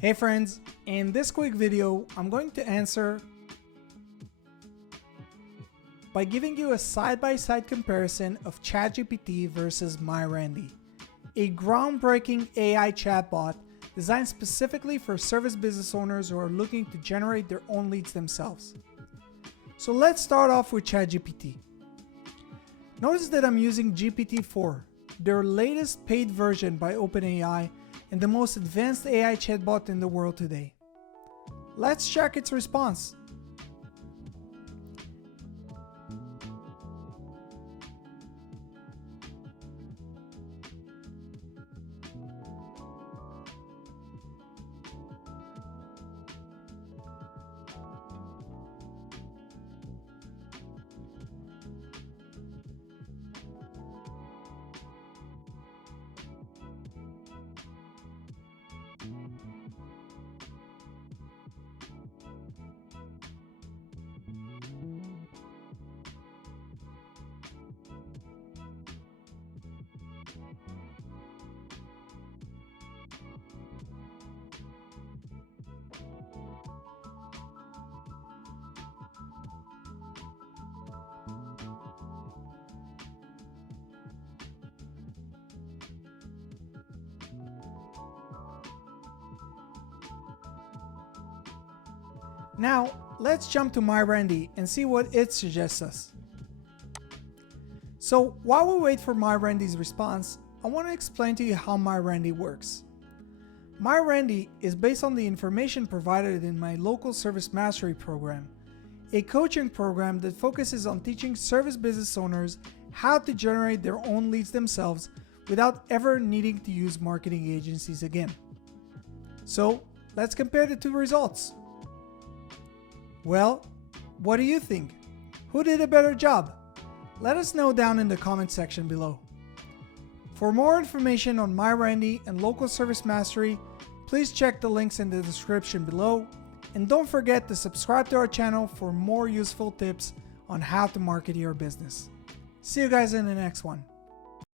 Hey friends, in this quick video, I'm going to answer by giving you a side-by-side comparison of ChatGPT versus MyRandy, a groundbreaking AI chatbot designed specifically for service business owners who are looking to generate their own leads themselves. So let's start off with ChatGPT. Notice that I'm using GPT-4, their latest paid version by OpenAI and the most advanced AI chatbot in the world today. Let's check its response. Now, let's jump to MyRandy and see what it suggests us. So while we wait for MyRandy's response, I want to explain to you how MyRandy works. MyRandy is based on the information provided in my local service mastery program, a coaching program that focuses on teaching service business owners how to generate their own leads themselves without ever needing to use marketing agencies again. So let's compare the two results. Well, what do you think? Who did a better job? Let us know down in the comment section below. For more information on MyRandy and Local Service Mastery, please check the links in the description below, and don't forget to subscribe to our channel for more useful tips on how to market your business. See you guys in the next one.